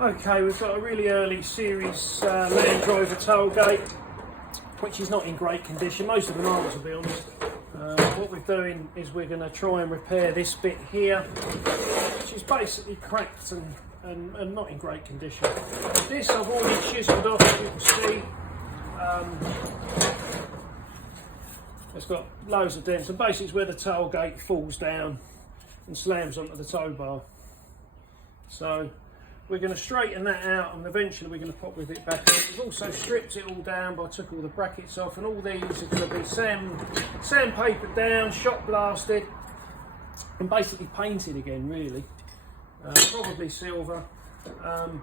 Okay, we've got a really early series Land Rover tailgate, which is not in great condition. Most of them aren't, to be honest. What we're doing is we're going to try and repair this bit here, which is basically cracked and not in great condition. This I've already chiselled off, as you can see. It's got loads of dents, and basically it's where the tailgate falls down and slams onto the tow bar. So we're going to straighten that out, and eventually we're going to pop with it back. We've also stripped it all down, but I took all the brackets off, and all these are going to be sandpapered down, shot blasted, and basically painted again, really. Probably silver. And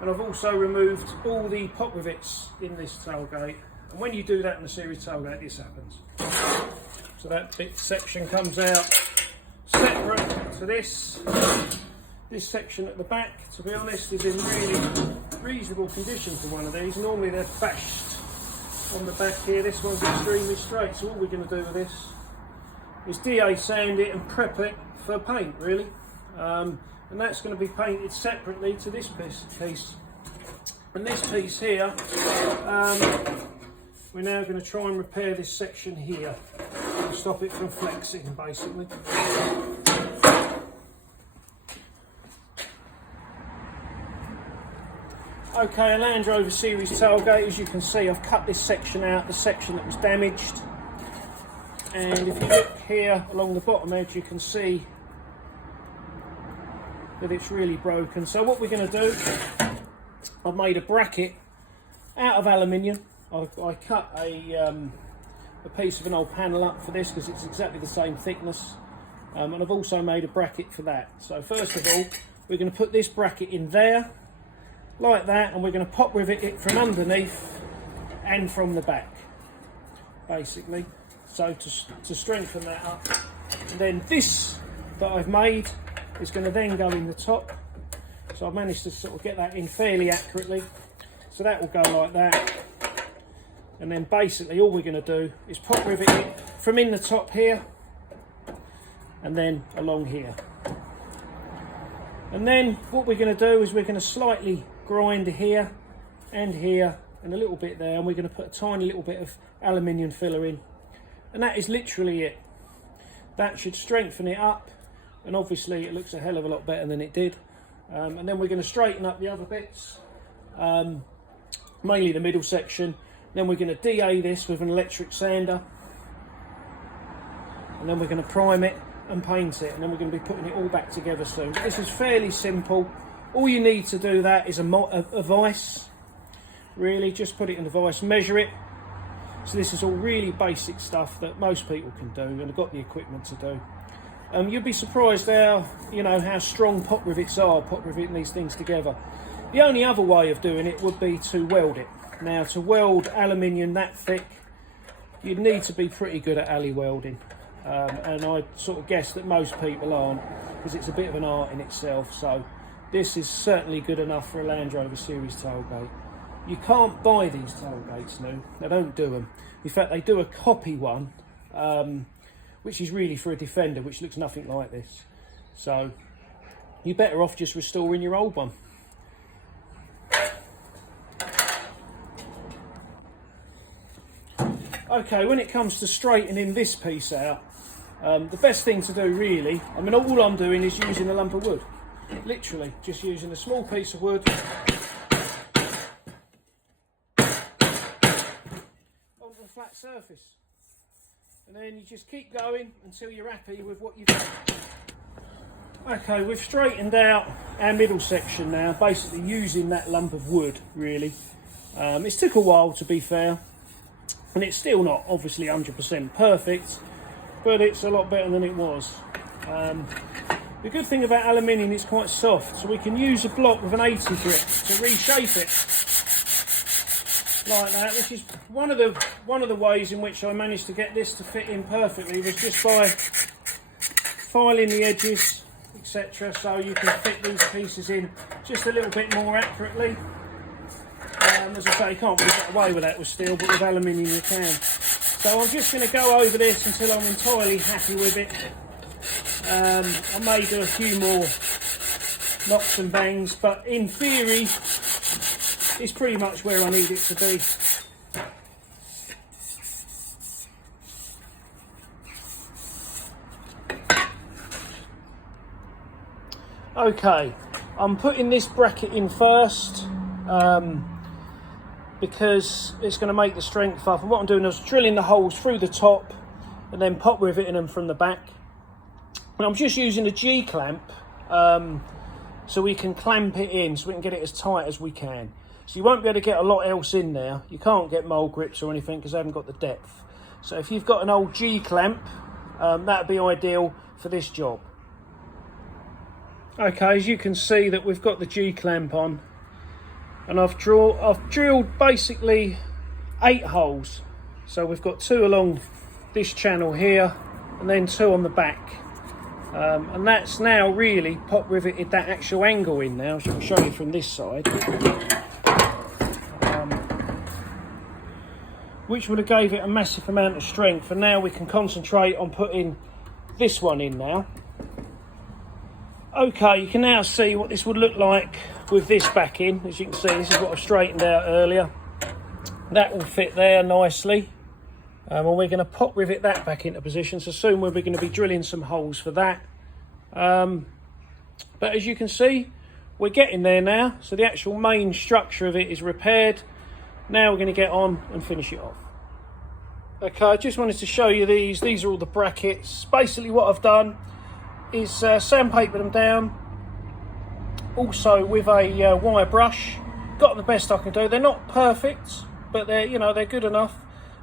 I've also removed all the pop rivets in this tailgate. And when you do that in the series tailgate, this happens. So that bit section comes out separate to this. This section at the back, to be honest, is in really reasonable condition for one of these. Normally they're bashed on the back here. This one's extremely straight. So all we're going to do with this is DA sand it and prep it for paint, really. And that's going to be painted separately to this piece. And this piece here, we're now going to try and repair this section here to stop it from flexing, basically. Okay, a Land Rover series tailgate. As you can see, I've cut this section out, the section that was damaged. And if you look here along the bottom edge, you can see that it's really broken. So what we're going to do, I've made a bracket out of aluminium. I cut a piece of an old panel up for this because it's exactly the same thickness. And I've also made a bracket for that. So first of all, we're going to put this bracket in there, like that, and we're going to pop rivet it from underneath and from the back, basically. So to strengthen that up. And then this that I've made is going to then go in the top. So I've managed to sort of get that in fairly accurately. So that will go like that. And then basically all we're going to do is pop rivet it from in the top here and then along here. And then what we're going to do is we're going to slightly grind here and here and a little bit there, and we're going to put a tiny little bit of aluminium filler in. And that is literally it. That should strengthen it up, and obviously it looks a hell of a lot better than it did. And then we're going to straighten up the other bits, mainly the middle section. Then we're going to DA this with an electric sander, and then we're going to prime it and paint it, and then we're going to be putting it all back together soon. But this is fairly simple. All you need to do that is a vise, really. Just put it in the vise, measure it. So this is all really basic stuff that most people can do, and have got the equipment to do. You'd be surprised how strong pop rivets are, pop riveting these things together. The only other way of doing it would be to weld it. Now, to weld aluminium that thick, you'd need to be pretty good at alley welding. And I sort of guess that most people aren't, because it's a bit of an art in itself. So this is certainly good enough for a Land Rover series tailgate. You can't buy these tailgates new. They don't do them. In fact, they do a copy one, which is really for a Defender, which looks nothing like this. So you're better off just restoring your old one. Okay, when it comes to straightening this piece out, the best thing to do really, I mean, all I'm doing is using a lump of wood. Literally, just using a small piece of wood onto a flat surface. And then you just keep going until you're happy with what you've done. Okay, we've straightened out our middle section now, basically using that lump of wood, really. It's took a while, to be fair. And it's still not obviously 100% perfect, but it's a lot better than it was. The good thing about aluminium, it's quite soft, so we can use a block with an 80 grit to reshape it like that, which is one of the ways in which I managed to get this to fit in perfectly, was just by filing the edges, etc., so you can fit these pieces in just a little bit more accurately. As I say, you can't really get away with that with steel, but with aluminium you can. So I'm just going to go over this until I'm entirely happy with it. I may do a few more knocks and bangs, but in theory it's pretty much where I need it to be. Okay, I'm putting this bracket in first because it's going to make the strength up, and what I'm doing is drilling the holes through the top and then pop riveting them from the back. And I'm just using a G-clamp so we can clamp it in, so we can get it as tight as we can. So you won't be able to get a lot else in there. You can't get mole grips or anything because they haven't got the depth. So if you've got an old G-clamp, that'd be ideal for this job. Okay, as you can see that we've got the G-clamp on, and I've drilled basically 8 holes. So we've got 2 along this channel here and then 2 on the back. And that's now really pop riveted that actual angle in now, as I can show you from this side. Which would have gave it a massive amount of strength, and now we can concentrate on putting this one in now. Okay, you can now see what this would look like with this back in. As you can see, this is what I've straightened out earlier. That will fit there nicely. And we're going to pop rivet that back into position. So soon we're going to be drilling some holes for that. But as you can see, we're getting there now. So the actual main structure of it is repaired. Now we're going to get on and finish it off. Okay, I just wanted to show you these. These are all the brackets. Basically what I've done is sandpaper them down, also with a wire brush. Got the best I can do. They're not perfect, but they're, you know, they're good enough.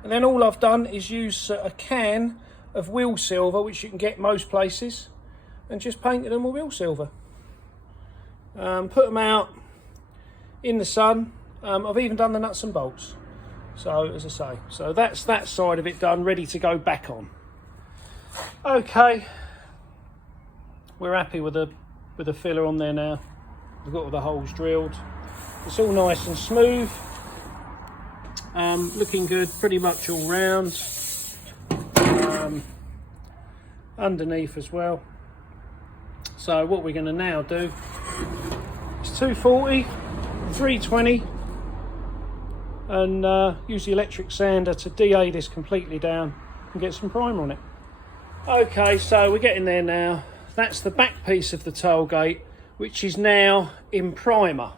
And then all I've done is use a can of wheel silver, which you can get most places, and just painted them with wheel silver. Put them out in the sun. I've even done the nuts and bolts. So as I say, so that's that side of it done, ready to go back on. Okay. We're happy with the filler on there now. We've got all the holes drilled. It's all nice and smooth. Looking good pretty much all round. Underneath as well. So what we're going to now do is 240, 320, and use the electric sander to DA this completely down and get some primer on it. Okay, so we're getting there now. That's the back piece of the tailgate, which is now in primer.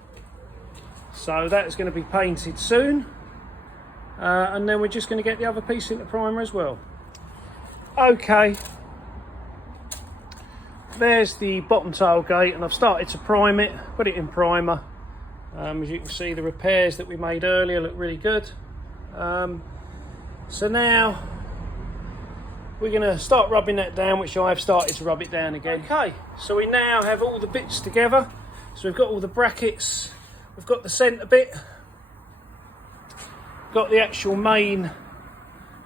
So that's going to be painted soon. And then we're just going to get the other piece into primer as well. Okay. There's the bottom tailgate, and I've started to prime it, put it in primer. As you can see, the repairs that we made earlier look really good. So now we're going to start rubbing that down, which I've started to rub it down again. Okay, so we now have all the bits together. So we've got all the brackets, we've got the centre bit, got the actual main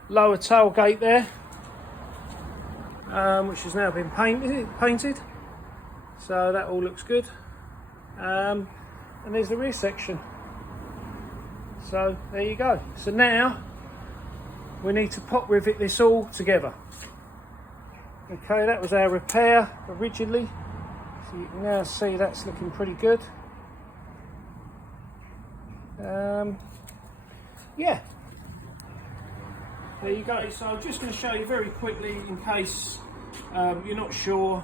lower tailgate there, which has now been painted. So that all looks good. And there's the rear section. So there you go. So now we need to pop rivet this all together. Okay, that was our repair originally. So you can now see that's looking pretty good. Yeah. There you go. So I'm just going to show you very quickly in case you're not sure.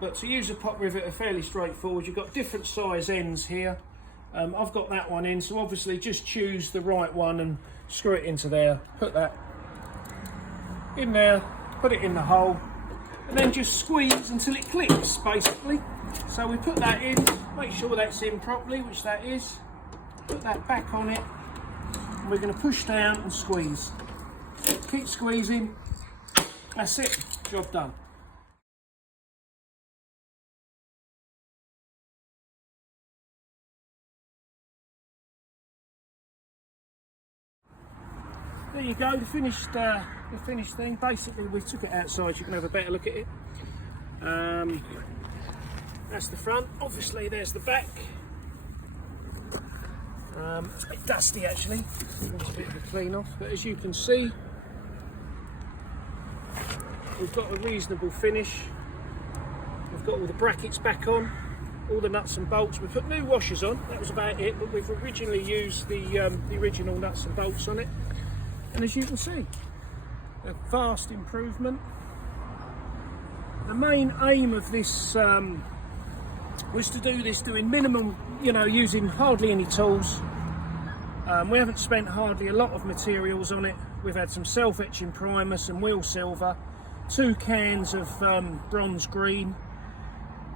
But to use a pop rivet are fairly straightforward. You've got different size ends here. I've got that one in, so obviously just choose the right one and screw it into there. Put that in there, put it in the hole, and then just squeeze until it clicks, basically. So we put that in, make sure that's in properly, which that is. Put that back on it, and we're going to push down and squeeze. Keep squeezing. That's it, job done. There you go, the finished thing. Basically, we took it outside. You can have a better look at it. That's the front. Obviously, there's the back. It's a bit dusty actually. It's a bit of a clean off, but as you can see, we've got a reasonable finish. We've got all the brackets back on. all the nuts and bolts. We put new washers on, that was about it, but we've originally used the original nuts and bolts on it. And as you can see, a vast improvement. The main aim of this was to do this doing minimum, you know, using hardly any tools. We haven't spent hardly a lot of materials on it. We've had some self-etching primer, some wheel silver, 2 cans of bronze green,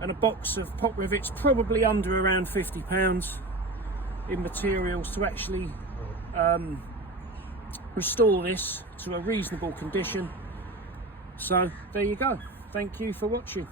and a box of pop rivets, probably under around £50 in materials to actually restore this to a reasonable condition. So there you go. Thank you for watching.